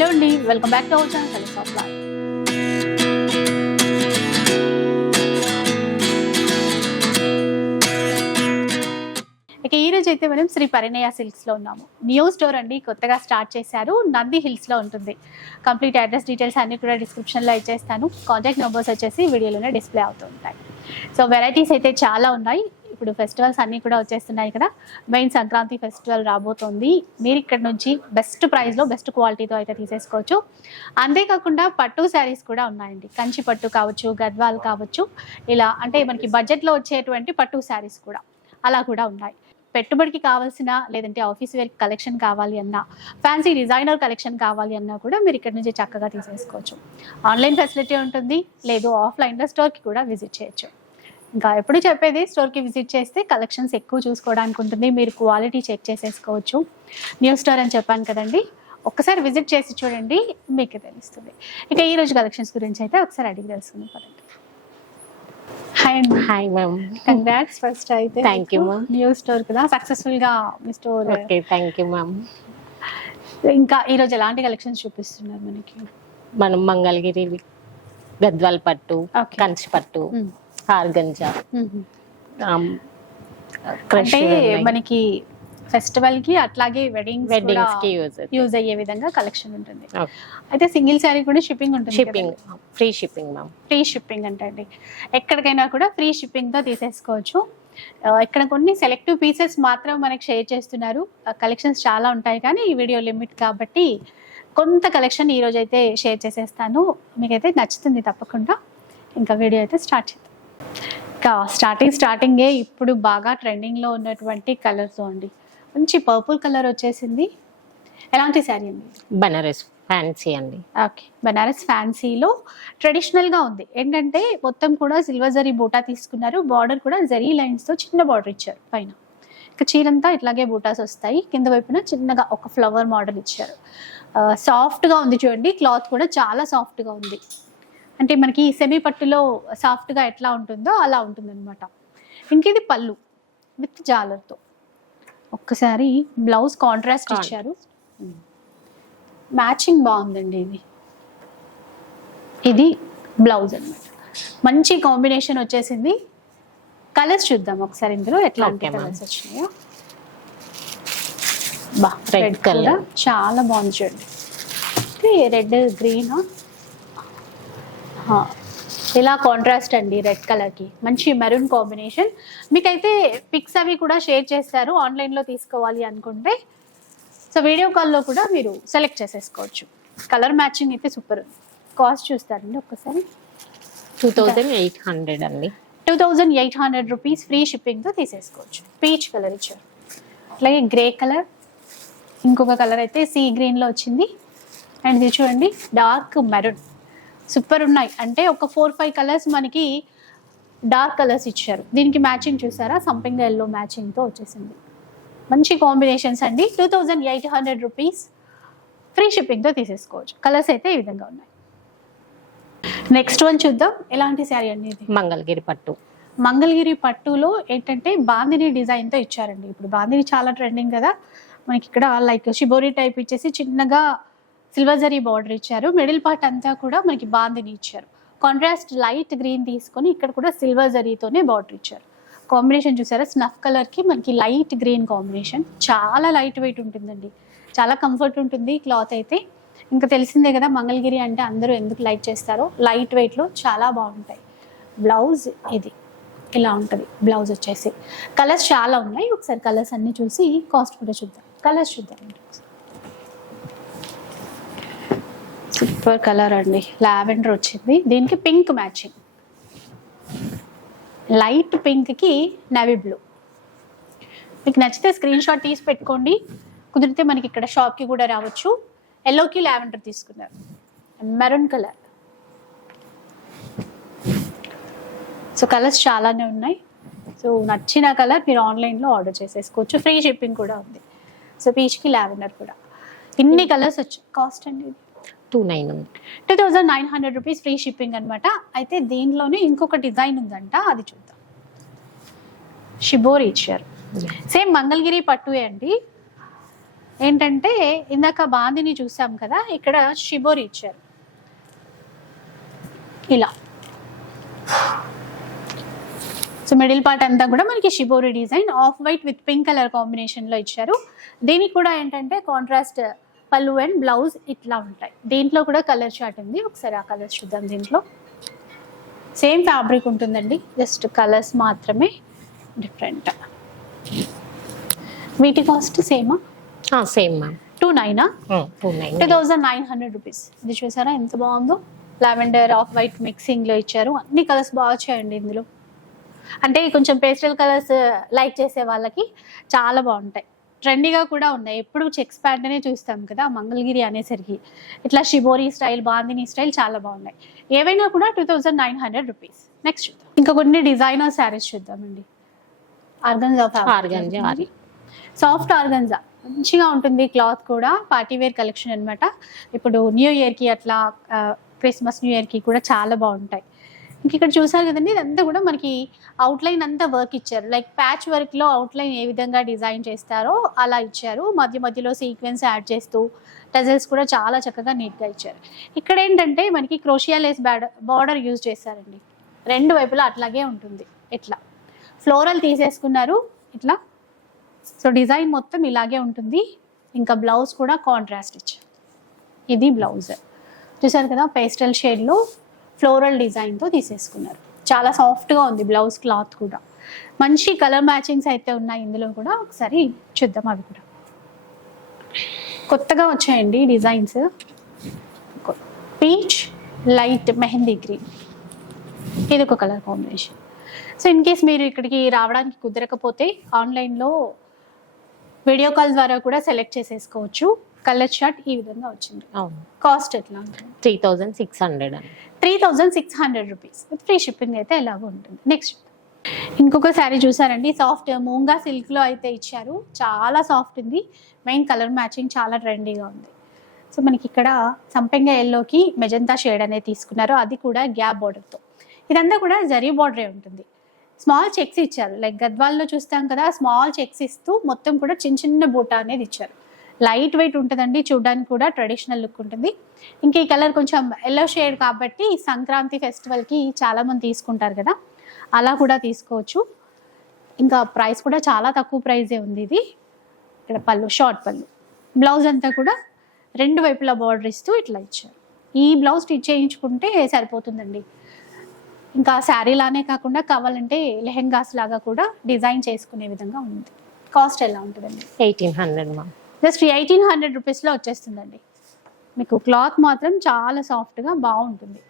Hello అండి welcome back to our channel కలిసి ఆఫ్ ఇక ఈ రోజు అయితే మనం శ్రీ పరిణయ సిల్క్స్లో ఉన్నాము. న్యూ స్టోర్ అండి కొత్తగా స్టార్ట్ చేశారు. నంది హిల్స్లో ఉంటుంది. కంప్లీట్ అడ్రస్ డీటెయిల్స్ అన్ని కూడా డిస్క్రిప్షన్లో ఇచ్చేస్తాను. కాంటాక్ట్ నెంబర్స్ వచ్చేసి వీడియోలోనే డిస్ప్లే అవుతూ ఉంటాయి. సో వెరైటీస్ అయితే చాలా ఉన్నాయి. ఇప్పుడు ఫెస్టివల్స్ అన్నీ కూడా వచ్చేస్తున్నాయి కదా. మెయిన్ సంక్రాంతి ఫెస్టివల్ రాబోతోంది. మీరు ఇక్కడ నుంచి బెస్ట్ ప్రైస్లో బెస్ట్ క్వాలిటీతో అయితే తీసేసుకోవచ్చు. అంతేకాకుండా పట్టు శారీస్ కూడా ఉన్నాయండి. కంచి పట్టు కావచ్చు గద్వాల్ కావచ్చు. ఇలా అంటే మనకి బడ్జెట్లో వచ్చేటువంటి పట్టు శారీస్ కూడా అలా కూడా ఉన్నాయి. పెట్టుబడికి కావాల్సిన లేదంటే ఆఫీస్ వేర్ కలెక్షన్ కావాలి అన్నా ఫ్యాన్సీ డిజైనర్ కలెక్షన్ కావాలి అన్నా కూడా మీరు ఇక్కడ నుంచి చక్కగా తీసేసుకోవచ్చు. ఆన్లైన్ ఫెసిలిటీ ఉంటుంది. లేదు ఆఫ్లైన్లో స్టోర్కి కూడా విజిట్ చేయొచ్చు. ఇంకా ఎప్పుడు చెప్పేది స్టోర్కి విజిట్ చేస్తే కలెక్షన్స్ ఎక్కువ చూసుకోవడానికి ఉంటుంది. మీరు క్వాలిటీ చెక్ చేసేసుకోవచ్చు. న్యూ స్టోర్ అని చెప్పాను కదండి. ఒక్కసారి విజిట్ చేసి చూడండి మీకు తెలుస్తుంది. ఇక ఈ రోజు కలెక్షన్స్ గురించి అయితే ఒకసారి అడిగి తెలుసుకుందాం పదండి. హాయ్ అండి. హాయ్ మ్యామ్ కంగ్రాట్స్ ఫస్ట్ అయితే Thank you, ma'am. New store కదా సక్సెస్ఫుల్గా మీ store. Okay thank you ma'am ఇంకా ఈ రోజు ఎలాంటి కలెక్షన్స్ చూపిస్తున్నారు మనకి? మనం మంగళగిరి గద్వాల్ పట్టు. కంచి పట్టు. అంటే ఉన్నాయి. మనకి ఫెస్టివల్కి అట్లాగే వెడ్డింగ్ Weddings కి అవుతుంది. యూజ్ అయ్యే విధంగా కలెక్షన్ ఉంటుంది. అయితే సింగిల్ శారీ కూడా షిప్పింగ్ ఉంటుంది shipping free shipping ma'am free shipping అంటండి. ఎక్కడికైనా కూడా ఫ్రీ షిప్పింగ్తో తీసేసుకోవచ్చు ఇక్కడ కొన్ని సెలెక్టివ్ పీసెస్ మాత్రం మనకి షేర్ చేస్తున్నారు. కలెక్షన్స్ చాలా ఉంటాయి కానీ ఈ వీడియో లిమిట్ కాబట్టి కొంత కలెక్షన్ ఈ రోజు అయితే షేర్ చేసేస్తాను. మీకైతే నచ్చుతుంది తప్పకుండా. ఇంకా వీడియో అయితే స్టార్ట్ చేద్దాం. ఇంకా స్టార్టింగ్ స్టార్టింగే ఇప్పుడు బాగా ట్రెండింగ్లో ఉన్నటువంటి కలర్స్ అండి. మంచి పర్పుల్ కలర్ వచ్చేసింది. ఎలాంటి శారీ అండి? బనారస్ ఫ్యాన్సీ అండి. ఓకే బనారస్ ఫ్యాన్సీలో ట్రెడిషనల్గా ఉంది. ఏంటంటే మొత్తం కూడా సిల్వర్ జరీ బూటా తీసుకున్నారు. బార్డర్ కూడా జరీ లైన్స్తో చిన్న బార్డర్ ఇచ్చారు పైన. ఇక చీరంతా ఇట్లాగే బూటాస్ వస్తాయి. కింద వైపున చిన్నగా ఒక ఫ్లవర్ మోడల్ ఇచ్చారు. సాఫ్ట్గా ఉంది చూడండి. క్లాత్ కూడా చాలా సాఫ్ట్గా ఉంది. అంటే మనకి సెమీ పట్టులో సాఫ్ట్గా ఎట్లా ఉంటుందో అలా ఉంటుంది అనమాట ఇంకేది పళ్ళు విత్ జాలర్తో. ఒక్కసారి బ్లౌజ్ కాంట్రాస్ట్ ఇచ్చారు. మ్యాచింగ్ బాగుందండి ఇది. ఇది బ్లౌజ్ అన్నమాట. మంచి కాంబినేషన్ వచ్చేసింది. కలర్స్ చూద్దాం ఒకసారి ఇందులో ఎట్లాంటి. కలర్స్ వచ్చినాయో. బా రెడ్. కలర్ చాలా బాగుంది చూడండి. Red green? ఇలా కాంట్రాస్ట్ అండి రెడ్ కలర్కి. మంచి మెరూన్ కాంబినేషన్ మీకైతే పిక్స్ అవి కూడా షేర్ చేస్తారు ఆన్లైన్లో తీసుకోవాలి అనుకుంటే. సో వీడియో కాల్లో కూడా మీరు సెలెక్ట్ చేసేసుకోవచ్చు. కలర్ మ్యాచింగ్ అయితే సూపర్ ఉంది కాస్ట్ చూస్తారండి ఒక్కసారి. టూ థౌజండ్ ఎయిట్ హండ్రెడ్ అండి. Two thousand eight hundred rupees free షిప్పింగ్తో తీసేసుకోవచ్చు. పీచ్ కలర్ ఇచ్చారు. అట్లాగే గ్రే కలర్ ఇంకొక కలర్ అయితే సీ గ్రీన్లో వచ్చింది. అండ్ ఇది చూడండి డార్క్ మెరూన్ సూపర్ ఉన్నాయి. అంటే ఒక ఫోర్ ఫైవ్ కలర్స్ మనకి డార్క్ కలర్స్ ఇచ్చారు. దీనికి మ్యాచింగ్ చూసారా? సంపింగ్ ఎల్లో మ్యాచింగ్తో వచ్చేసింది. మంచి కాంబినేషన్స్ అండి. Two thousand eight hundred rupees free షిప్పింగ్తో తీసేసుకోవచ్చు. కలర్స్ అయితే ఈ విధంగా ఉన్నాయి. నెక్స్ట్ వన్ చూద్దాం. ఎలాంటి శారీ అండి ఇది? మంగళగిరి పట్టు. మంగళగిరి పట్టులో ఏంటంటే బాందిని డిజైన్తో ఇచ్చారండి. ఇప్పుడు బాందిని చాలా ట్రెండింగ్ కదా. మనకి ఇక్కడ లైక్ షిబోరి టైప్ ఇచ్చేసి చిన్నగా సిల్వర్ జరీ బార్డర్ ఇచ్చారు. మిడిల్ పార్ట్ అంతా కూడా మనకి బాందిని ఇచ్చారు. కాంట్రాస్ట్ లైట్ గ్రీన్ తీసుకొని ఇక్కడ కూడా సిల్వర్ జరీతోనే బార్డర్ ఇచ్చారు. కాంబినేషన్ చూసారా? స్నఫ్ కలర్కి మనకి లైట్ గ్రీన్ కాంబినేషన్. చాలా లైట్ వెయిట్ ఉంటుందండి. చాలా కంఫర్ట్ ఉంటుంది క్లాత్ అయితే. ఇంకా తెలిసిందే కదా మంగళగిరి అంటే అందరూ ఎందుకు లైక్ చేస్తారో? లైట్ వెయిట్లో చాలా బాగుంటాయి. బ్లౌజ్ ఇది. ఇలా ఉంటుంది. బ్లౌజ్ వచ్చేసి. కలర్స్ చాలా ఉన్నాయి. ఒకసారి కలర్స్ అన్ని చూసి కాస్ట్ కూడా చూద్దాం. కలర్స్ చూద్దాం. సూపర్ కలర్ అండి. లావెండర్ వచ్చింది. దీనికి పింక్ మ్యాచింగ్ లైట్ పింక్కి నవీ బ్లూ మీకు నచ్చితే స్క్రీన్ షాట్ తీసి పెట్టుకోండి. కుదిరితే మనకి ఇక్కడ షాప్కి కూడా రావచ్చు. ఎల్లోకి లావెండర్ తీసుకున్నారు. మెరూన్ కలర్ సో కలర్స్ చాలానే ఉన్నాయి. సో నచ్చిన కలర్ మీరు ఆన్లైన్లో ఆర్డర్ చేసేసుకోవచ్చు. ఫ్రీ షిప్పింగ్ కూడా ఉంది. సో పీచ్కి లావెండర్ కూడా. ఇన్ని కలర్స్ వచ్చి కాస్ట్ అండి టూ నైన్ ఉంది. Two thousand nine hundred rupees free shipping అనమాట అయితే దీనిలోనే ఇంకొక డిజైన్ ఉందంట అది చూద్దాం. షిబోరి ఇచ్చారు. సేమ్ మంగళగిరి పట్టువే అండి. ఏంటంటే ఇందాక బాందిని చూసాం కదా ఇక్కడ షిబోరి ఇచ్చారు. ఇలా. సో మిడిల్ పార్ట్ అంతా కూడా మనకి shibori design off white with pink colour కాంబినేషన్లో ఇచ్చారు. దీనికి కూడా ఏంటంటే కాంట్రాస్ట్ పళ్ళు అండ్ బ్లౌజ్ ఇట్లా ఉంటాయి. దీంట్లో కూడా కలర్ చార్ట్ ఉంది. ఒకసారి ఆ కలర్స్ చూద్దాం దీంట్లో. సేమ్ ఫ్యాబ్రిక్ ఉంటుందండి. జస్ట్ కలర్స్ మాత్రమే డిఫరెంట్ వీటి కాస్ట్ సేమా సేమ్ మ్యామ్ టూ నైనా two nine two thousand nine hundred rupees ఇది చూసారా? ఎంత బాగుందో? లావెండర్ ఆఫ్ వైట్ మిక్సింగ్లో ఇచ్చారు. అన్ని కలర్స్ బాగా వచ్చాయండి ఇందులో. అంటే కొంచెం పేస్టల్ కలర్స్ లైక్ చేసే వాళ్ళకి చాలా బాగుంటాయి. ట్రెండీగా కూడా ఉన్నాయి. ఎప్పుడు చెక్స్ ప్యాంట్నే చూస్తాం కదా మంగళగిరి అనేసరికి. ఇట్లా షిబోరి స్టైల్ బాందిని స్టైల్ చాలా బాగున్నాయి. ఏవైనా కూడా two thousand nine hundred rupees. Next చూద్దాం. ఇంకా కొన్ని డిజైనర్ శారీస్ చూద్దామండి. సాఫ్ట్ ఆర్గన్జా మంచిగా ఉంటుంది క్లాత్ కూడా పార్టీ వేర్ కలెక్షన్ అన్నమాట. ఇప్పుడు న్యూ ఇయర్కి అట్లా క్రిస్మస్ న్యూ ఇయర్కి కూడా చాలా బాగుంటాయి. ఇంక ఇక్కడ చూసారు కదండి ఇదంతా కూడా మనకి అవుట్లైన్ అంతా వర్క్ ఇచ్చారు. లైక్ ప్యాచ్ వర్క్లో అవుట్లైన్ ఏ విధంగా డిజైన్ చేస్తారో అలా ఇచ్చారు. మధ్య మధ్యలో సీక్వెన్స్ యాడ్ చేస్తూ టజల్స్ కూడా చాలా చక్కగా నీట్గా ఇచ్చారు. ఇక్కడ ఏంటంటే మనకి క్రోషియాలెస్ బార్డర్ యూజ్ చేశారండి. రెండు వైపులా అట్లాగే ఉంటుంది. ఇట్లా. ఫ్లోరల్ తీసేసుకున్నారు. ఇట్లా. సో డిజైన్ మొత్తం ఇలాగే ఉంటుంది. ఇంకా బ్లౌజ్ కూడా కాంట్రాస్ట్ ఇచ్చారు. ఇది బ్లౌజ్ చూసారు కదా పేస్టల్ షేడ్లో ఫ్లోరల్ డిజైన్తో తీసేసుకున్నారు. చాలా సాఫ్ట్గా ఉంది బ్లౌజ్ క్లాత్ కూడా. మంచి కలర్ మ్యాచింగ్స్ అయితే ఉన్నాయి ఇందులో కూడా ఒకసారి చూద్దాం అవి కూడా. కొత్తగా వచ్చాయండి designs peach light mehndi green ఇది ఒక colour combination so in case మీరు ఇక్కడికి రావడానికి కుదరకపోతే ఆన్లైన్లో వీడియో కాల్ ద్వారా కూడా సెలెక్ట్ చేసేసుకోవచ్చు. కలర్ షర్ట్ ఈ విధంగా వచ్చింది. కాస్ట్ ఎట్లా three thousand six hundred three thousand six hundred rupees. With free shipping అయితే ఎలాగో ఉంటుంది. నెక్స్ట్. ఇంకొక శారీ చూసారండి. సాఫ్ట్ మూంగా సిల్క్లో అయితే ఇచ్చారు. చాలా సాఫ్ట్ ఉంది. మెయిన్ కలర్ మ్యాచింగ్ చాలా ట్రెండీగా ఉంది. సో మనకి ఇక్కడ సంపెంగ ఎల్లోకి మెజంతా షేడ్ అనేది తీసుకున్నారు. అది కూడా గ్యాప్ బార్డర్తో. ఇదంతా కూడా జరీ బార్డరే ఉంటుంది. స్మాల్ చెక్స్ ఇచ్చారు. లైక్ గద్వాల్లో చూస్తాం కదా స్మాల్ చెక్స్ ఇస్తూ మొత్తం కూడా చిన్న చిన్న బూట అనేది ఇచ్చారు. లైట్ వెయిట్ ఉంటుందండి చూడడానికి కూడా ట్రెడిషనల్ లుక్ ఉంటుంది. ఇంకా ఈ కలర్ కొంచెం ఎల్లో షేడ్ కాబట్టి సంక్రాంతి ఫెస్టివల్కి చాలామంది తీసుకుంటారు కదా అలా కూడా తీసుకోవచ్చు. ఇంకా ప్రైస్ కూడా చాలా తక్కువ ప్రైజే ఉంది ఇది. ఇక్కడ పళ్ళు షార్ట్ పళ్ళు. బ్లౌజ్ అంతా కూడా రెండు వైపులా బార్డర్ ఇస్తూ ఇట్లా ఇచ్చారు. ఈ బ్లౌజ్ స్టిచ్ చేయించుకుంటే సరిపోతుందండి. ఇంకా శారీ లానే కాకుండా కావాలంటే లెహెంగాస్ లాగా కూడా డిజైన్ చేసుకునే విధంగా ఉంది. కాస్ట్ ఎలా ఉంటుందండి? Eighteen hundred ma'am just eighteen hundred రూపీస్లో వచ్చేస్తుందండి. మీకు క్లాత్ మాత్రం చాలా సాఫ్ట్గా బాగుంటుంది.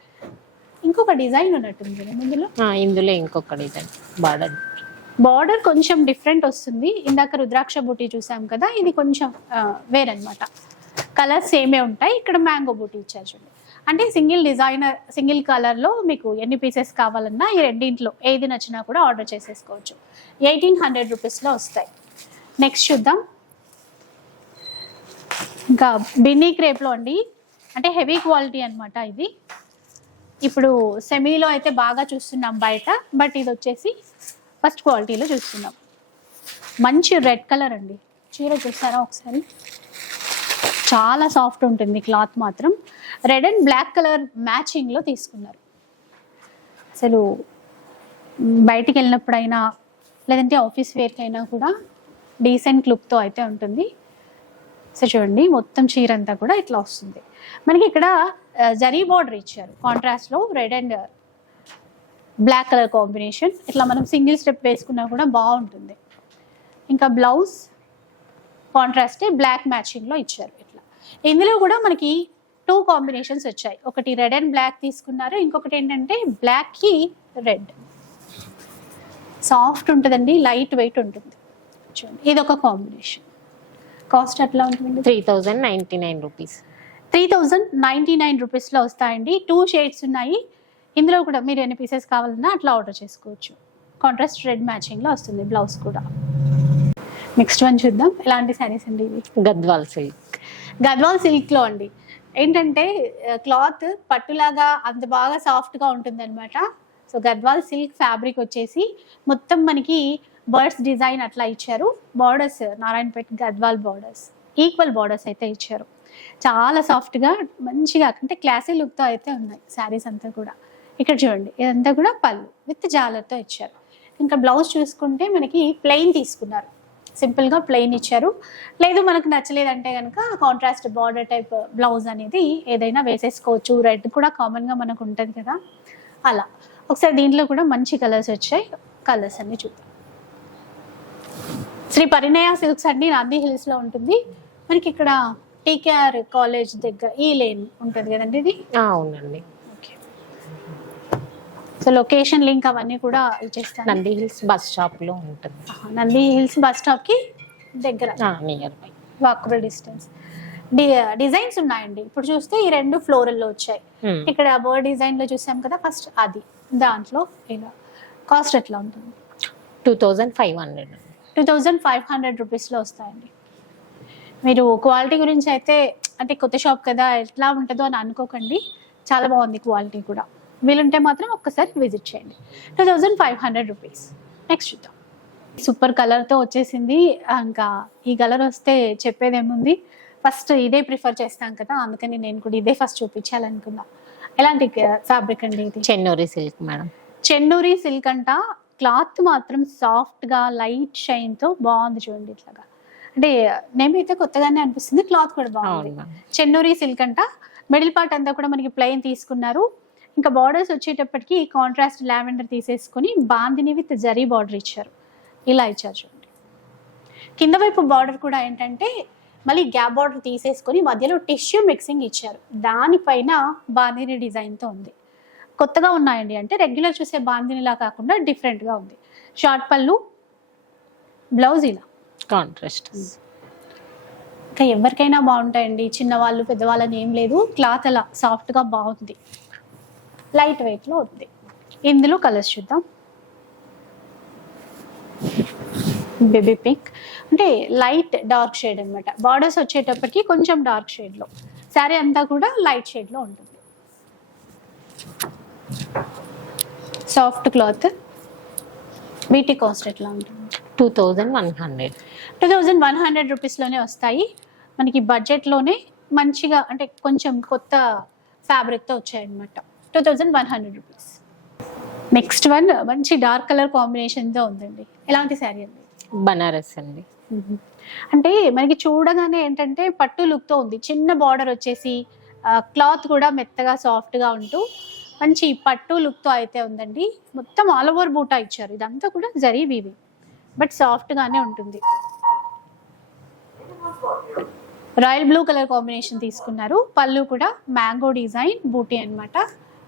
ఇంకొక డిజైన్ ఉన్నట్టుంది ఇందులో? ఇందులో ఇంకొక డిజైన్. బార్డర్. బార్డర్ కొంచెం డిఫరెంట్ వస్తుంది. ఇందాక రుద్రాక్ష బూటీ చూసాం కదా ఇది కొంచెం వేరనమాట కలర్స్ సేమే ఉంటాయి. ఇక్కడ మ్యాంగో బూటీ ఇచ్చారు చూడండి. అంటే సింగిల్ డిజైనర్ సింగిల్ కలర్లో మీకు ఎన్ని పీసెస్ కావాలన్నా ఈ రెండింట్లో ఏది నచ్చినా కూడా ఆర్డర్ చేసేసుకోవచ్చు. ఎయిటీన్ హండ్రెడ్ రూపీస్లో వస్తాయి. నెక్స్ట్ చూద్దాం. ఇంకా బిన్నీ క్రేప్లో అండి. అంటే హెవీ క్వాలిటీ అనమాట ఇది. ఇప్పుడు సెమీలో అయితే బాగా చూస్తున్నాం బయట బట్ ఇది వచ్చేసి ఫస్ట్ క్వాలిటీలో చూస్తున్నాం. మంచి రెడ్ కలర్ అండి. చీర చూస్తారా ఒకసారి? చాలా సాఫ్ట్ ఉంటుంది క్లాత్ మాత్రం. రెడ్ అండ్ బ్లాక్ కలర్ మ్యాచింగ్లో తీసుకున్నారు. అసలు బయటికి వెళ్ళినప్పుడైనా లేదంటే ఆఫీస్ వేర్కైనా అయినా కూడా డీసెంట్ లుక్తో అయితే ఉంటుంది. సో చూడండి మొత్తం చీర అంతా కూడా ఇట్లా వస్తుంది. మనకి ఇక్కడ జరీ బార్డర్ ఇచ్చారు. కాంట్రాస్ట్లో red and black colour combination ఇట్లా మనం సింగిల్ స్టెప్ వేసుకున్నా కూడా బాగుంటుంది. ఇంకా బ్లౌజ్ కాంట్రాస్టే బ్లాక్ మ్యాచింగ్లో ఇచ్చారు ఇట్లా. ఇందులో కూడా మనకి టూ కాంబినేషన్స్ వచ్చాయి. ఒకటి రెడ్ అండ్ బ్లాక్ తీసుకున్నారు ఇంకొకటి ఏంటంటే బ్లాక్కి రెడ్ సాఫ్ట్ ఉంటుందండి లైట్ వెయిట్ ఉంటుంది. చూడండి ఇది ఒక కాంబినేషన్ కాస్ట్ ఎట్లా ఉంటుంది? Three thousand ninety nine rupees. Three thousand ninety nine రూపీస్లో వస్తాయండి. టూ షేడ్స్ ఉన్నాయి. ఇందులో కూడా మీరు ఎన్ని పీసెస్ కావాలన్నా అట్లా ఆర్డర్ చేసుకోవచ్చు. కాంట్రాస్ట్ రెడ్ మ్యాచింగ్లో వస్తుంది బ్లౌజ్ కూడా. నెక్స్ట్ వన్ చూద్దాం. ఎలాంటి శారీస్ అండి ఇవి? గద్వాల్ సిల్క్. గద్వాల్ సిల్క్లో అండి. ఏంటంటే క్లాత్ పట్టులాగా అంత బాగా సాఫ్ట్గా ఉంటుంది అనమాట సో గద్వాల్ సిల్క్ ఫ్యాబ్రిక్ వచ్చేసి మొత్తం మనకి బర్డ్స్ డిజైన్ అట్లా ఇచ్చారు. Borders Narayanpet Gadwal borders equal borders అయితే ఇచ్చారు. చాలా సాఫ్ట్గా మంచిగా అంటే క్లాసీ లుక్తో అయితే ఉన్నాయి శారీస్ అంతా కూడా. ఇక్కడ చూడండి ఇదంతా కూడా పళ్ళు విత్ జాలర్తో ఇచ్చారు. ఇంకా బ్లౌజ్ చూసుకుంటే మనకి ప్లెయిన్ తీసుకున్నారు. సింపుల్గా ప్లెయిన్ ఇచ్చారు. లేదు మనకు నచ్చలేదంటే కనుక కాంట్రాస్ట్ బార్డర్ టైప్ బ్లౌజ్ అనేది ఏదైనా వేసేసుకోవచ్చు. రెడ్ కూడా కామన్గా మనకు ఉంటుంది కదా. అలా. ఒకసారి దీంట్లో కూడా మంచి కలర్స్ వచ్చాయి. కలర్స్ అన్ని చూద్దాం. శ్రీ పరిణయ సిల్క్స్ అండి నంది హిల్స్లో ఉంటుంది. మనకి ఇక్కడ టీకేఆర్ కాలేజ్ దగ్గర ఈ లేన్ ఉంటుంది కదండి ఇది? అవునండి. సో లొకేషన్ లింక్ అవన్నీ కూడా ఇచ్చేస్తాను. నంది హిల్స్ బస్ స్టాప్లో ఉంటుంది. నంది హిల్స్ బస్ స్టాప్కి దగ్గర. Near by walkable distance designs ఉన్నాయండి. ఇప్పుడు చూస్తే ఈ రెండు ఫ్లోరల్లో వచ్చాయి. ఇక్కడ బర్డ్ డిజైన్లో చూసాం కదా ఫస్ట్ అది. దాంట్లో ఇలా. కాస్ట్ ఎట్లా ఉంటుంది? Two thousand five hundred two thousand five hundred రూపీస్లో వస్తాయండి. మీరు క్వాలిటీ గురించి అయితే అంటే కొత్త షాప్ కదా ఎట్లా ఉంటుందో అని అనుకోకండి. చాలా బాగుంది క్వాలిటీ కూడా. వీలుంటే మాత్రం ఒక్కసారి విజిట్ చేయండి. Two thousand five hundred rupees. Next చూద్దాం. సూపర్ కలర్తో వచ్చేసింది. ఇంకా ఈ కలర్ వస్తే చెప్పేది ఏముంది? ఫస్ట్ ఇదే ప్రిఫర్ చేస్తాం కదా అందుకని నేను కూడా ఇదే ఫస్ట్ చూపించాలనుకున్నా. ఎలాంటి ఫ్యాబ్రిక్ అండి ఇది? Chennuri silk madam. Chennuri silk అంట? క్లాత్ మాత్రం సాఫ్ట్గా లైట్ షైన్తో బాగుంది చూడండి ఇట్లాగా. అంటే నేమైతే కొత్తగానే అనిపిస్తుంది క్లాత్ కూడా బాగుంది చెన్నూరి సిల్క్ అంట. మిడిల్ పార్ట్ అంతా కూడా మనకి ప్లెయిన్ తీసుకున్నారు. ఇంకా బార్డర్స్ వచ్చేటప్పటికి కాంట్రాస్ట్ లావెండర్ తీసేసుకొని బాందిని విత్ జరీ బార్డర్ ఇచ్చారు. ఇలా ఇచ్చారు చూడండి. కింద వైపు బార్డర్ కూడా ఏంటంటే మళ్ళీ గ్యాప్ బార్డర్ తీసేసుకొని మధ్యలో టిష్యూ మిక్సింగ్ ఇచ్చారు. దానిపైన బాందిని డిజైన్తో ఉంది. కొత్తగా ఉన్నాయండి. అంటే రెగ్యులర్ చూసే బాందినిలా కాకుండా డిఫరెంట్గా ఉంది. షార్ట్ పళ్ళు బ్లౌజ్ ఇలా. కాంట్రాస్ట్ ఇంకా ఎవరికైనా బాగుంటాయండి. చిన్నవాళ్ళు పెద్దవాళ్ళని ఏం లేదు. క్లాత్ అలా సాఫ్ట్గా బాగుంది. లైట్ వెయిట్లో ఉంది. ఇందులో కలర్స్ చూద్దాం. బేబీ పింక్ అంటే లైట్ డార్క్ షేడ్ అన్నమాట. బార్డర్స్ వచ్చేటప్పటికి కొంచెం డార్క్ షేడ్లో శారీ అంతా కూడా లైట్ షేడ్లో ఉంటుంది. Soft cloth? వీటి కాస్ట్ ఎట్లా ఉంటుంది? Two thousand one hundred. Two thousand one hundred రూపీస్లోనే వస్తాయి. మనకి బడ్జెట్లోనే మంచిగా అంటే కొంచెం కొత్త ఫ్యాబ్రిక్తో వచ్చాయన్నమాట. Two thousand one hundred rupees. Next one మంచి డార్క్ కలర్ కాంబినేషన్తో ఉందండి. ఎలాంటి శారీ అండి? బనారస్ అండి. అంటే మనకి చూడగానే ఏంటంటే పట్టు లుక్తో ఉంది. చిన్న బార్డర్ వచ్చేసి క్లాత్ కూడా మెత్తగా సాఫ్ట్గా ఉంటూ మంచి పట్టు లుక్తో అయితే ఉందండి. మొత్తం ఆల్ ఓవర్ బూటా ఇచ్చారు. ఇదంతా కూడా జరీ వీవి. బట్ సాఫ్ట్గానే ఉంటుంది. రాయల్ బ్లూ కలర్ కాంబినేషన్ తీసుకున్నారు. పళ్ళు కూడా మ్యాంగో డిజైన్ బూటీ అన్నమాట.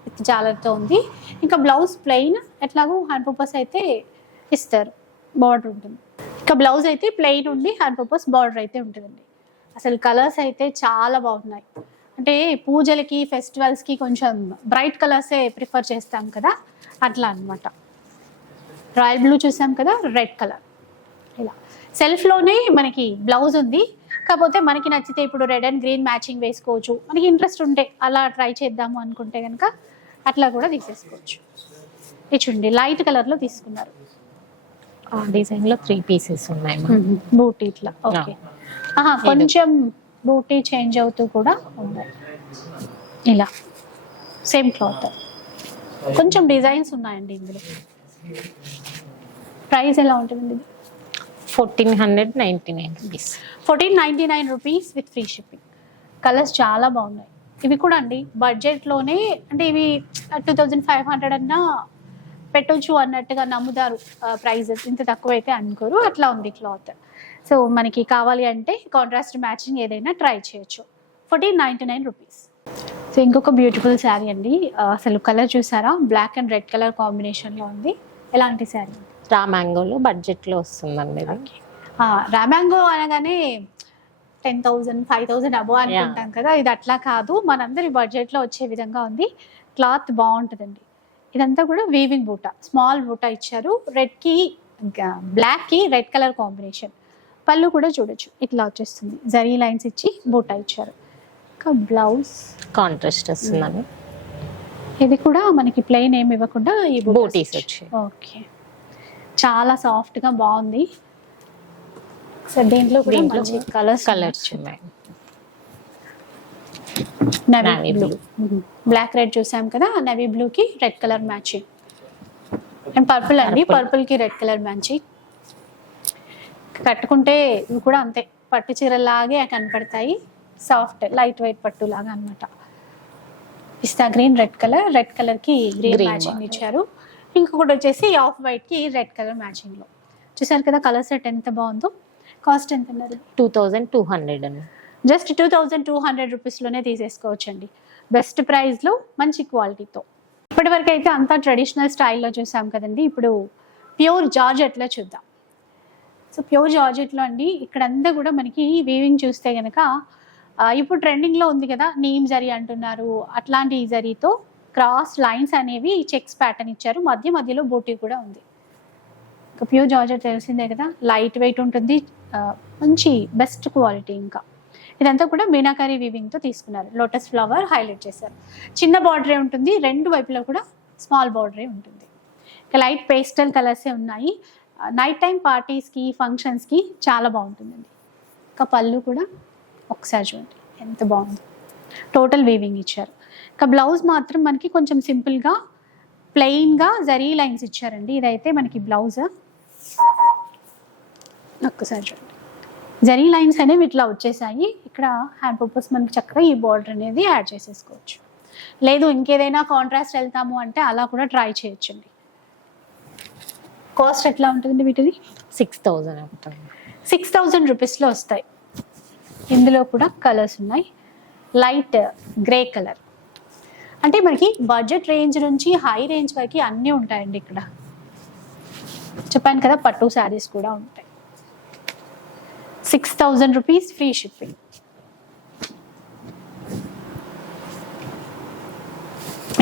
విత్ జాలర్తో ఉంది. ఇంకా బ్లౌజ్ ప్లెయిన్ ఎట్లాగో హ్యాండ్ పర్పస్ అయితే ఇస్తారు. బార్డర్ ఉంటుంది. ఇంకా బ్లౌజ్ అయితే ప్లెయిన్ ఉండి హ్యాండ్ పర్పస్ బార్డర్ అయితే ఉంటుందండి. అసలు కలర్స్ అయితే చాలా బాగున్నాయి. అంటే పూజలకి ఫెస్టివల్స్కి కొంచెం బ్రైట్ కలర్సే ప్రిఫర్ చేస్తాం కదా. అట్లా అన్నమాట. రాయల్ బ్లూ చూసాం కదా రెడ్ కలర్. ఇలా. సెల్ఫ్లోనే మనకి బ్లౌజ్ ఉంది. కాకపోతే మనకి నచ్చితే ఇప్పుడు రెడ్ అండ్ గ్రీన్ మ్యాచింగ్ వేసుకోవచ్చు. మనకి ఇంట్రెస్ట్ ఉంటే అలా ట్రై చేద్దాము అనుకుంటే కనుక అట్లా కూడా తీసేసుకోవచ్చు. ఇది చూడండి లైట్ కలర్లో తీసుకున్నారు. ఆ డిజైన్లో త్రీ పీసెస్ ఉన్నాయి బూటీ ఇట్లా ఓకే. కొంచెం బూటీ చేంజ్ అవుతూ కూడా ఉన్నాయి ఇలా. Same cloth. కొంచెం డిజైన్స్ ఉన్నాయండి ఇందులో. ప్రైస్ ఎలా ఉంటుందండి ఇది? Fourteen hundred ninety nine rupees. Fourteen ninety nine rupees with free shipping. Colours చాలా బాగున్నాయి. ఇవి కూడా అండి బడ్జెట్లోనే అంటే ఇవి టూ థౌజండ్ ఫైవ్ హండ్రెడ్ అన్నా పెట్టొచ్చు అన్నట్టుగా నమ్ముతారు ప్రైజెస్. ఇంత తక్కువ అయితే అనుకోరు అట్లా ఉంది క్లాత్. సో మనకి కావాలి అంటే కాంట్రాస్ట్ మ్యాచింగ్ ఏదైనా ట్రై చేయొచ్చు. Fourteen ninety nine rupees so ఇంకొక బ్యూటిఫుల్ శారీ అండి. అసలు కలర్ చూసారా? బ్లాక్ అండ్ రెడ్ కలర్ కాంబినేషన్లో ఉంది. ఎలాంటి శారీ రా మ్యాంగోలో బడ్జెట్లో వస్తుందండి రామాంగో అనగానే టెన్ థౌజండ్ ఫైవ్ థౌజండ్ అబో అనుకుంటాం కదా. ఇది అట్లా కాదు. మనందరి బడ్జెట్లో వచ్చే విధంగా ఉంది. క్లాత్ బాగుంటుందండి. ఇదంతా కూడా వీవింగ్ బూట. స్మాల్ బూట ఇచ్చారు. రెడ్కి బ్లాక్కి రెడ్ కలర్ కాంబినేషన్ పళ్ళు కూడా చూడొచ్చు. ఇట్లా వచ్చేస్తుంది. జరీ లైన్స్ ఇచ్చి బూట ఇచ్చారు. ఇంకా బ్లౌజ్. కాంట్రాస్ట్ వస్తుందండి. ఇది కూడా మనకి ప్లెయిన్ ఏమి ఇవ్వకుండా ఈ బూటీస్. వచ్చాయి. ఓకే. చాలా సాఫ్ట్గా బాగుంది. సో దీంట్లో కూడా మంచి కలర్స్ కలర్స్ ఉన్నాయి. నవీ బ్లూ బ్లాక్ రెడ్ చూసాం కదా నవీ బ్లూ కి red colour matching and purple అండి. పర్పుల్కి రెడ్ కలర్ మ్యాచింగ్ కట్టుకుంటే ఇవి కూడా అంతే. పట్టు చీరలాగే కనపడతాయి. సాఫ్ట్ లైట్ వెయిట్ పట్టు లాగా అనమాట పిస్తా గ్రీన్ రెడ్ కలర్ రెడ్ కలర్కి గ్రీన్ మ్యాచింగ్. ఇచ్చారు. ఇంకొకటి వచ్చేసి ఆఫ్ వైట్కి రెడ్ కలర్ మ్యాచింగ్లో. చూసారు కదా కలర్ సెట్ ఎంత బాగుందో? కాస్ట్ ఎంత అన్నారు టూ థౌజండ్ టూ హండ్రెడ్ అని just two thousand two hundred రూపీస్లోనే తీసేసుకోవచ్చండి. బెస్ట్ ప్రైస్లో మంచి క్వాలిటీతో ఇప్పటివరకు అయితే అంతా ట్రెడిషనల్ స్టైల్లో చూసాం కదండి. ఇప్పుడు ప్యూర్ జార్జెట్లో చూద్దాం. సో ప్యూర్ జార్జెట్లో అండి. ఇక్కడంతా కూడా మనకి వీవింగ్ చూస్తే కనుక ఇప్పుడు ట్రెండింగ్లో ఉంది కదా నీమ్ జరీ అంటున్నారు. అట్లాంటి ఈ జరీతో క్రాస్ లైన్స్ అనేవి చెక్స్ ప్యాటర్న్ ఇచ్చారు. మధ్య మధ్యలో బోటీ కూడా ఉంది. ఇంకా ప్యూర్ జార్జెట్ తెలిసిందే కదా లైట్ వెయిట్ ఉంటుంది. మంచి బెస్ట్ క్వాలిటీ ఇంకా. ఇదంతా కూడా మీనాకారి వీవింగ్తో తీసుకున్నారు. లోటస్ ఫ్లవర్ హైలైట్ చేశారు. చిన్న బార్డరే ఉంటుంది. రెండు వైపులో కూడా స్మాల్ బార్డరే ఉంటుంది. ఇంకా లైట్ పేస్టల్ కలర్సే ఉన్నాయి. నైట్ టైం పార్టీస్కి ఫంక్షన్స్కి చాలా బాగుంటుందండి. ఇంకా పళ్ళు కూడా ఒకసారి చూడండి ఎంత బాగుంది. టోటల్ వీవింగ్ ఇచ్చారు. ఇక బ్లౌజ్ మాత్రం మనకి కొంచెం సింపుల్గా ప్లెయిన్గా జరీ లైన్స్ ఇచ్చారండి. ఇదైతే మనకి బ్లౌజ్. ఒక్కసారి చూడండి. జరీ లైన్స్ అనేవి ఇట్లా వచ్చేసాయి. ఇక్కడ హ్యాండ్ పర్పస్ మనకి చక్కగా ఈ బార్డర్ అనేది యాడ్ చేసేసుకోవచ్చు. లేదు ఇంకేదైనా కాంట్రాస్ట్ వెళ్తాము అంటే అలా కూడా ట్రై చేయొచ్చండి. కాస్ట్ ఎట్లా ఉంటుంది వీటిది? సిక్స్ థౌజండ్ అవుతుంది. సిక్స్ థౌజండ్ రూపీస్లో వస్తాయి. ఇందులో కూడా కలర్స్ ఉన్నాయి. Light grey colour. అంటే మనకి బడ్జెట్ రేంజ్ నుంచి హై రేంజ్ వరకు అన్నీ ఉంటాయండి ఇక్కడ. చెప్పాను కదా పట్టు శారీస్ కూడా ఉంటాయి. Six thousand rupees free shipping.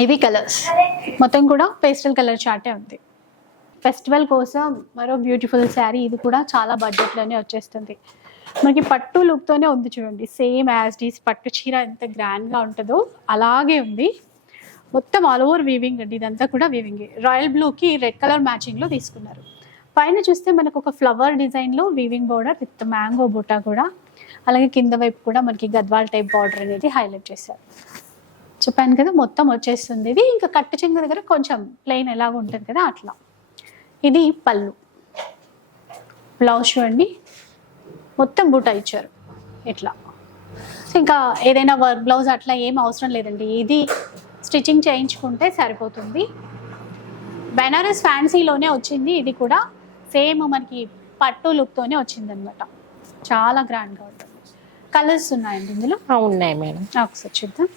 ఇవి కలర్స్. మొత్తం కూడా పేస్టల్ కలర్ చార్టే ఉంది. ఫెస్టివల్ కోసం మరో బ్యూటిఫుల్ శారీ ఇది కూడా చాలా బడ్జెట్లోనే వచ్చేస్తుంది. మనకి పట్టు లుక్తోనే ఉంది చూడండి. సేమ్ యాజ్ డీస్ పట్టు చీర ఎంత గ్రాండ్గా ఉంటుందో అలాగే ఉంది. మొత్తం ఆల్ ఓవర్ వీవింగ్ అండి. ఇదంతా కూడా వీవింగ్ రాయల్ బ్లూకి రెడ్ కలర్ మ్యాచింగ్లో తీసుకున్నారు. పైన చూస్తే మనకు ఒక ఫ్లవర్ డిజైన్లో వీవింగ్ బోర్డర్ విత్ మ్యాంగో బుట్ట కూడా. అలాగే కింద వైపు కూడా మనకి గద్వాల్ టైప్ బార్డర్ అనేది హైలైట్ చేశారు. చెప్పాను కదా మొత్తం వచ్చేస్తుంది. ఇది ఇంకా కట్టు చెంగ దగ్గర కొంచెం ప్లెయిన్ ఎలాగ ఉంటుంది కదా అట్లా. ఇది పళ్ళు. బ్లౌజ్ చూడండి. మొత్తం బూట ఇచ్చారు. ఇట్లా. ఇంకా ఏదైనా వర్క్ బ్లౌజ్ అట్లా ఏం అవసరం లేదండి. ఇది స్టిచ్చింగ్ చేయించుకుంటే సరిపోతుంది. బెనారస్ ఫ్యాన్సీలోనే వచ్చింది. ఇది కూడా సేమ్ మనకి పట్టు లుక్తోనే వచ్చింది అనమాట చాలా గ్రాండ్గా ఉంటుంది. కలర్స్ ఉన్నాయండి ఇందులో? ఉన్నాయి మేడం. ఒకసారి చూద్దాం.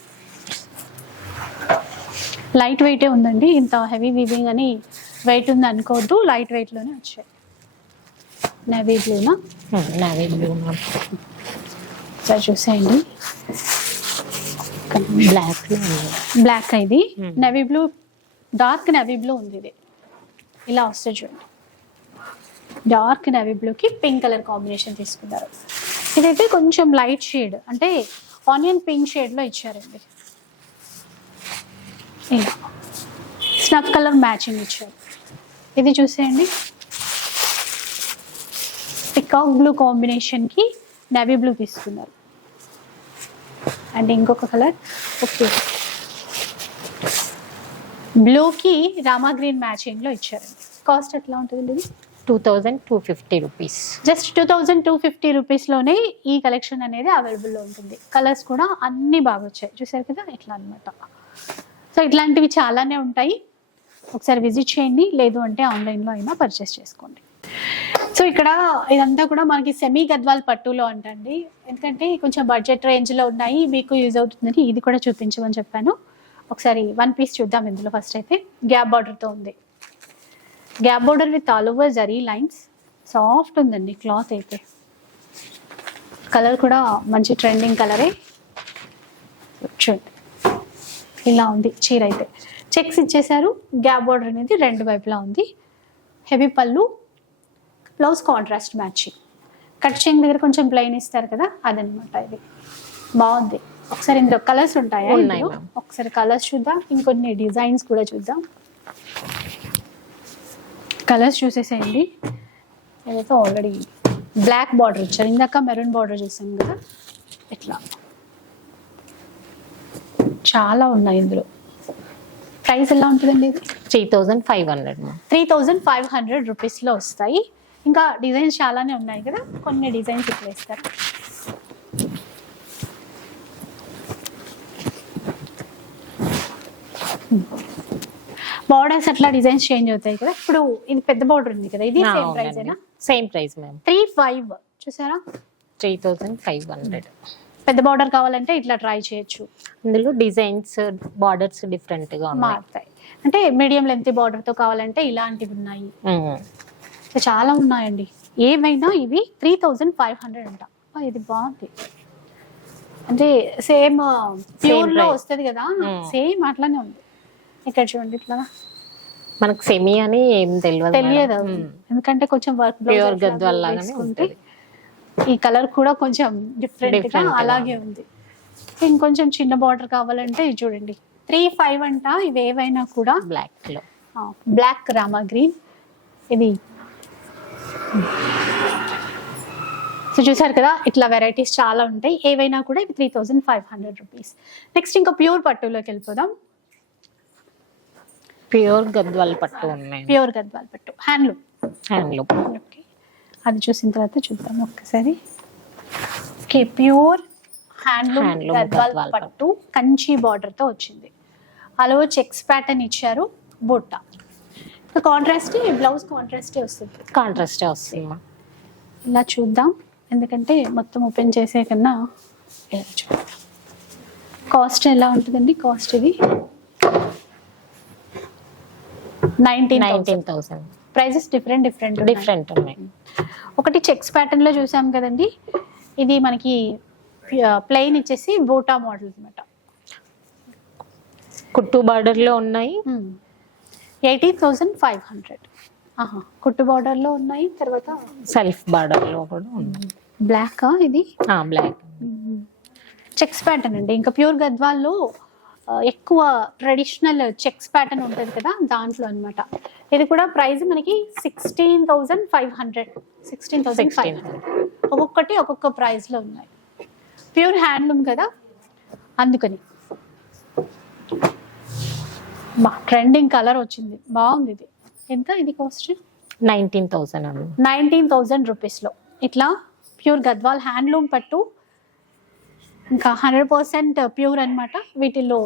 లైట్ వెయిటే ఉందండి. ఇంత హెవీ వీవింగ్ అని వెయిట్ ఉంది అనుకోవద్దు లైట్ వెయిట్లోనే వచ్చాయి. నవీ బ్లూనా నావీ బ్లూ ఒకసారి చూసేయండి. బ్లాక్ బ్లాక్ ఇది. Navy blue dark navy blue ఉంది ఇది. ఇలా వస్తుంది చూడండి. డార్క్ నవీ బ్లూకి పింక్ కలర్ కాంబినేషన్ తీసుకున్నారు ఇదైతే కొంచెం లైట్ షేడ్ అంటే ఆనియన్ పింక్ షేడ్లో ఇచ్చారండి. ఇలా. స్నఫ్ కలర్ మ్యాచింగ్ ఇచ్చారు. ఇది చూసేయండి. పికాక్ బ్లూ కాంబినేషన్కి నవీ బ్లూ తీసుకున్నారు. అండ్ ఇంకొక కలర్ ఓకే బ్లూకి రామా గ్రీన్ మ్యాచింగ్లో ఇచ్చారండి. కాస్ట్ ఎట్లా ఉంటుందండి ఇది? Two thousand two fifty rupees. Just two thousand two fifty రూపీస్లోనే ఈ కలెక్షన్ అనేది అవైలబుల్లో ఉంటుంది. కలర్స్ కూడా అన్నీ బాగా వచ్చాయి. చూసారు కదా? ఇట్లా అనమాట సో ఇట్లాంటివి చాలానే ఉంటాయి. ఒకసారి విజిట్ చేయండి. లేదు అంటే ఆన్లైన్లో అయినా పర్చేస్ చేసుకోండి. సో ఇక్కడ ఇదంతా కూడా మనకి సెమీ గద్వాల్ పట్టులో అంటండి. ఎందుకంటే కొంచెం బడ్జెట్ రేంజ్లో ఉన్నాయి. మీకు యూజ్ అవుతుందని ఇది కూడా చూపించమని చెప్పాను. ఒకసారి వన్ పీస్ చూద్దాం ఇందులో ఫస్ట్ అయితే. గ్యాప్ బార్డర్తో ఉంది. Gap border with all over zari lines. Soft ఉందండి క్లాత్ అయితే. కలర్ కూడా మంచి ట్రెండింగ్ కలరే. చూడండి ఇలా ఉంది చీర అయితే. చెక్స్ ఇచ్చేసారు గ్యాప్ బార్డర్ అనేది రెండు వైపులా ఉంది. హెవీ పళ్ళు బ్లౌజ్ కాంట్రాస్ట్ మ్యాచింగ్ కట్ చేయంగ్ దగ్గర కొంచెం ప్లెయిన్ ఇస్తారు కదా అదనమాట ఇది. బాగుంది. ఒకసారి ఇందులో కలర్స్ ఉంటాయా. ఒకసారి కలర్స్ చూద్దాం. ఇంకొన్ని డిజైన్స్ కూడా చూద్దాం. కలర్స్ చూసేసేయండి. ఏదైతే ఆల్రెడీ బ్లాక్ బార్డర్ ఇచ్చారు ఇందాక మెరూన్ బార్డర్ చూసాం కదా. ఇట్లా చాలా ఉన్నాయి ఇందులో. ప్రైస్ ఎలా ఉంటుందండి ఇది? Three thousand five hundred three thousand five hundred రూపీస్లో వస్తాయి. ఇంకా డిజైన్స్ చాలానే ఉన్నాయి కదా కొన్ని డిజైన్స్ ఇట్లా ఇస్తారు బార్డర్స్ అట్లా డిజైన్స్ చేంజ్ అవుతాయి కదా ఇప్పుడు ఇది పెద్ద బార్డర్ ఉంది కదా ఇది same price same price ma'am three five చూసారా? Three thousand five hundred. పెద్ద బార్డర్ కావాలంటే ఇట్లా ట్రై చేయొచ్చు. అందులో డిజైన్స్ బార్డర్స్ డిఫరెంట్గా మారుతాయి. అంటే మీడియం లెంత్ బార్డర్తో కావాలంటే ఇలాంటివి ఉన్నాయి. చాలా ఉన్నాయండి. ఏమైనా ఇవి త్రీ థౌజండ్ ఫైవ్ హండ్రెడ్ అంట. ఇది బాగుంది. అంటే సేమ్ ప్యూర్లో. వస్తుంది కదా. సేమ్ అట్లానే ఉంది. ఇక్కడ చూడండి ఇట్లా. మనకు సెమీ అని ఏం తెలియదు తెలియదు. ఎందుకంటే కొంచెం వర్క్ ప్యూర్ గద్వాల్ లాగానే ఉంటుంది. ఈ కలర్ కూడా కొంచెం డిఫరెంట్గా అలాగే ఉంది. ఇంకొంచెం చిన్న బార్డర్ కావాలంటే ఇది చూడండి. త్రీ ఫైవ్ అంట ఇవి ఏవైనా కూడా. బ్లాక్లో. బ్లాక్ రామా గ్రీన్ ఇది. సో చూసారు కదా ఇట్లా వెరైటీస్ చాలా ఉంటాయి. ఏవైనా కూడా ఇవి three thousand five hundred rupees next ఇంకా ప్యూర్ పట్టులోకి వెళ్ళిపోదాం. ప్యూర్ గద్వాల్ పట్టు ఉన్నాయి. ప్యూర్ గద్వాల్ పట్టు. హ్యాండ్లూమ్ హ్యాండ్లూమ్ అది చూసిన తర్వాత చూద్దాం ఒక్కసారి. ఓకే ప్యూర్ హ్యాండ్లూమ్ గద్వాల్ పట్టు. కంచి బార్డర్తో వచ్చింది. అలో చెక్స్ ప్యాటర్న్ ఇచ్చారు బుట్ట. కాంట్రాస్ట్ బ్లౌజ్ కాంట్రాస్టే వస్తుంది. కాంట్రాస్ట్ వస్తుంది. ఇలా చూద్దాం. ఎందుకంటే మొత్తం ఓపెన్ చేసే కన్నా ఇలా చూద్దాం. కాస్ట్ ఎలా ఉంటుందండి? కాస్ట్ ఇది? Nineteen nineteen thousand prices different different different ఉన్నాయి. ఒకటి చెక్స్ ప్యాటర్న్లో చూసాం కదండి. ఇది మనకి ప్లెయిన్ ఇచ్చేసి బోటా మోడల్ అనమాట కుట్టు బార్డర్లో ఉన్నాయి ఎయిటీన్ థౌజండ్ ఫైవ్ హండ్రెడ్. కుట్టు border లో ఉన్నాయి తర్వాత సెల్ఫ్ బార్డర్లో కూడా ఉన్నాయి. బ్లాక్ ఇది? బ్లాక్. చెక్స్ ప్యాటర్న్ అండి. ఇంకా ప్యూర్ గద్వాల్లో ఎక్కువ ట్రెడిషనల్ చెక్స్ ప్యాటర్న్ ఉంటుంది కదా దాంట్లో అన్నమాట. ఇది కూడా ప్రైస్ మనకి sixteen thousand five hundred sixteen thousand five sixteen ఒక్కొక్కటి ఒక్కొక్క price లో ఉన్నాయి. ప్యూర్ హ్యాండ్లూమ్ కదా? అందుకని. బా ట్రెండింగ్ కలర్ వచ్చింది. బాగుంది ఇది. ఎంత ఇది cost nineteen thousand nineteen thousand రూపీస్లో. ఇట్లా ప్యూర్ గద్వాల్ హ్యాండ్లూమ్ పట్టు ఇంకా హండ్రెడ్ పర్సెంట్ ప్యూర్ అనమాట వీటిల్లో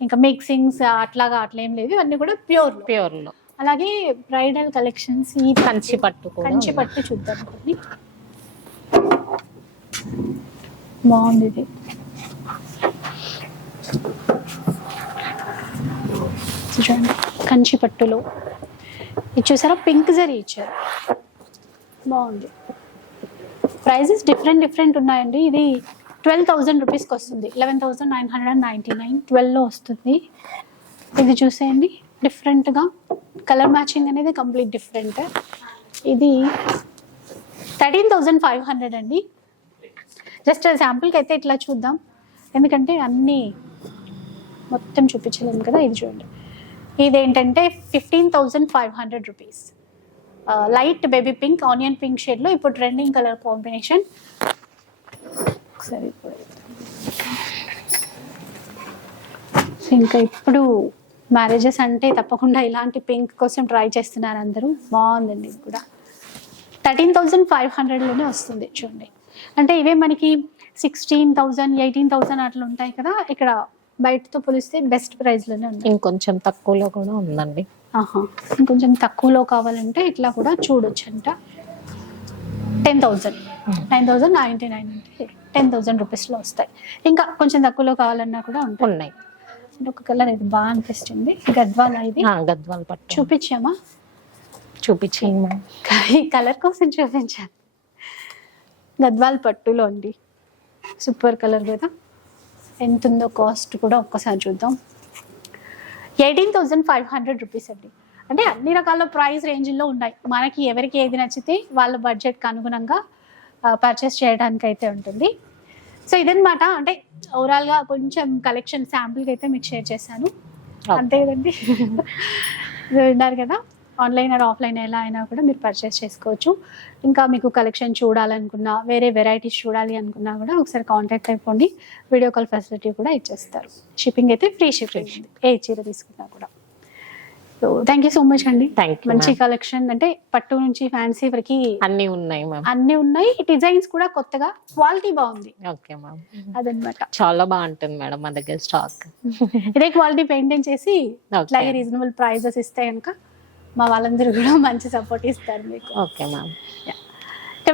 ఇంకా మిక్సింగ్స్ అట్లాగా అట్లా ఏం లేదు. ఇవన్నీ కూడా ప్యూర్ ప్యూర్లో అలాగే బ్రైడల్ కలెక్షన్స్ ఈ కంచి పట్టు. కంచి. పట్టు చూద్దాం కొన్ని బాగుంది ఇది. చూడండి కంచి పట్టులో. ఇది చూసారా? పింక్ జరీ ఇచ్చారు. బాగుంది. ప్రైజెస్ డిఫరెంట్ డిఫరెంట్ ఉన్నాయండి. ఇది ట్వెల్వ్ థౌజండ్ రూపీస్కి వస్తుంది. Eleven thousand nine hundred and ninety nine. ట్వెల్వ్లో వస్తుంది. ఇది చూసేయండి. డిఫరెంట్గా కలర్ మ్యాచింగ్ అనేది కంప్లీట్ డిఫరెంట్. ఇది థర్టీన్ థౌజండ్ ఫైవ్ హండ్రెడ్ అండి. జస్ట్ శాంపుల్కి అయితే ఇట్లా చూద్దాం. ఎందుకంటే అన్నీ మొత్తం చూపించలేము కదా ఇది చూడండి. ఇదేంటంటే fifteen thousand five hundred rupees. Light baby pink onion pink షేడ్లో ఇప్పుడు ట్రెండింగ్ కలర్ కాంబినేషన్. ఒకసారి ఇంకా ఇప్పుడు మ్యారేజెస్ అంటే తప్పకుండా ఇలాంటి పింక్ కోసం ట్రై చేస్తున్నారు అందరూ. బాగుందండి కూడా. థర్టీన్ థౌజండ్ ఫైవ్ హండ్రెడ్లోనే వస్తుంది చూడండి. అంటే ఇవే మనకి సిక్స్టీన్ థౌజండ్ ఎయిటీన్ థౌజండ్ అట్లా ఉంటాయి కదా. ఇక్కడ బయటతో పోలిస్తే బెస్ట్ ప్రైస్లోనే ఉంది ఇంకొంచెం తక్కువలో కూడా ఉందండి. ఆహా. ఇంకొంచెం తక్కువలో కావాలంటే ఇట్లా కూడా చూడొచ్చు అంట ten thousand nine thousand ninety nine అంటే టెన్ థౌజండ్ రూపీస్లో వస్తాయి. ఇంకా కొంచెం తక్కువలో కావాలన్నా కూడా ఉంటాయి. ఒక కలర్ ఇది బాగా అనిపిస్తుంది. గద్వాల ఇది గద్వాల్ పట్టు. చూపించామా? చూపించేయండి మ్యామ్. ఈ కలర్ కోసం చూపించాను. గద్వాల్ పట్టులో అండి సూపర్ కలర్ కదా. ఎంత ఉందో కాస్ట్ కూడా ఒక్కసారి చూద్దాం. Eighteen thousand five hundred rupees అండి. అంటే అన్ని రకాల ప్రైస్ రేంజ్లో ఉన్నాయి. మనకి ఎవరికి ఏది నచ్చితే వాళ్ళ బడ్జెట్కి అనుగుణంగా పర్చేస్ చేయడానికి అయితే ఉంటుంది. సో ఇదన్నమాట. అంటే ఓవరాల్గా కొంచెం కలెక్షన్ శాంపుల్కి అయితే మీకు షేర్ చేశాను. అంతే కదండి? విన్నారు కదా? ఆన్లైన్ ఆర్ ఆఫ్లైన్ ఎలా అయినా కూడా మీరు పర్చేస్ చేసుకోవచ్చు. ఇంకా మీకు కలెక్షన్ చూడాలనుకున్నా వేరే వెరైటీస్ చూడాలి అనుకున్నా కూడా ఒకసారి కాంటాక్ట్ అయిపోండి. వీడియో కాల్ ఫెసిలిటీ కూడా ఇచ్చేస్తారు. షిప్పింగ్ అయితే ఫ్రీ షిప్పింగ్ ఏ చీర తీసుకున్నా కూడా. So thank you so much అండి థ్యాంక్ మంచి కలెక్షన్ అంటే పట్టు నుంచి ఫ్యాన్సీ వరకు అన్ని ఉన్నాయి మ్యామ్ అన్ని ఉన్నాయి. డిజైన్స్ కూడా కొత్తగా క్వాలిటీ బాగుంది. ఓకే మ్యామ్ అదనమాట. చాలా బాగుంటుంది మేడం మా దగ్గర స్టాక్ ఇదే క్వాలిటీ మెయింటైన్ చేసి. అట్లాగే రీజనబుల్ ప్రైజెస్ ఇస్తే కనుక మా వాళ్ళందరూ కూడా మంచి సపోర్ట్ ఇస్తారు మీకు. ఓకే మ్యామ్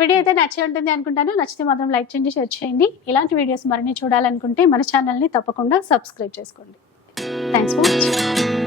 వీడియో అయితే నచ్చే ఉంటుంది అనుకుంటాను. నచ్చితే మాత్రం లైక్ చేయండి షేర్ చేయండి. ఇలాంటి వీడియోస్ మరిన్ని చూడాలనుకుంటే మన ఛానల్ని తప్పకుండా సబ్స్క్రైబ్ చేసుకోండి. Thanks for watching